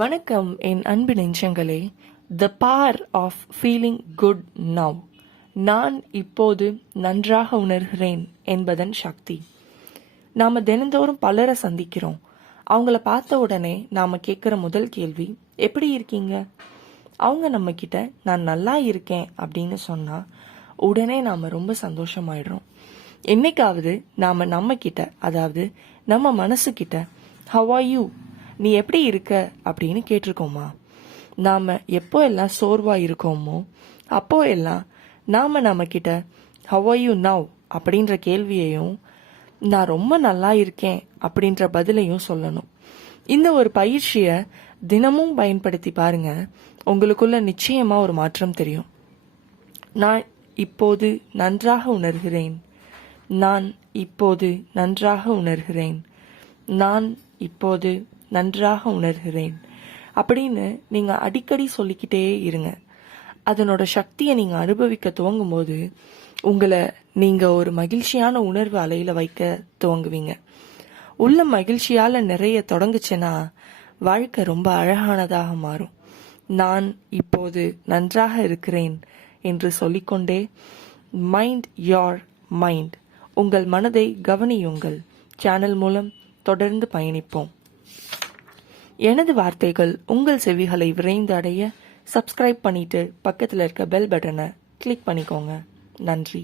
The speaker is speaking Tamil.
வணக்கம் என் அன்பு நெஞ்சங்களே. The power of feeling good now. நான் இப்போது நன்றாக உணர்கிறேன் என்பதன் சக்தி. நாம் தினந்தோறும் பலரை சந்திக்கிறோம். அவங்கள பார்த்த உடனே நாம் கேட்குற முதல் கேள்வி, எப்படி இருக்கீங்க? அவங்க நம்ம கிட்ட நான் நல்லா இருக்கேன் அப்படின்னு சொன்னால் உடனே நாம் ரொம்ப சந்தோஷமாயிடுறோம். என்னைக்காவது நாம் நம்ம கிட்ட, அதாவது நம்ம மனசுக்கிட்ட, ஹவ் ஆர் யூ, நீ எப்படி இருக்க அப்படின்னு கேட்டிருக்கோமா? நாம் எப்போ எல்லாம் சோர்வாக இருக்கோமோ அப்போ எல்லாம் நாம் நம்மக்கிட்ட ஹவ் ஆர் யூ நவ் அப்படின்ற கேள்வியையும் நான் ரொம்ப நல்லா இருக்கேன் அப்படின்ற பதிலையும் சொல்லணும். இந்த ஒரு பயிற்சியை தினமும் பயன்படுத்தி பாருங்க, உங்களுக்குள்ள நிச்சயமாக ஒரு மாற்றம் தெரியும். நான் இப்போது நன்றாக உணர்கிறேன். நான் இப்போது நன்றாக உணர்கிறேன். நான் இப்போது நன்றாக உணர்கிறேன் அப்படின்னு நீங்கள் அடிக்கடி சொல்லிக்கிட்டே இருங்க. அதனோட சக்தியை நீங்கள் அனுபவிக்க துவங்கும் போது உங்களை நீங்கள் ஒரு மகிழ்ச்சியான உணர்வு அலையில் வைக்க துவங்குவீங்க. உள்ள மகிழ்ச்சியால் நிறைய தொடங்குச்சுன்னா வாழ்க்கை ரொம்ப அழகானதாக மாறும். நான் இப்போது நன்றாக இருக்கிறேன் என்று சொல்லிக்கொண்டே மைண்ட் யோர் மைண்ட், உங்கள் மனதை கவனியுங்கள் சேனல் மூலம் தொடர்ந்து பயணிப்போம். எனது வார்த்தைகள் உங்கள் செவிகளை விரைந்து அடைய சப்ஸ்கிரைப் பண்ணிட்டு பக்கத்தில் இருக்க பெல் பட்டனை கிளிக் பண்ணிக்கோங்க. நன்றி.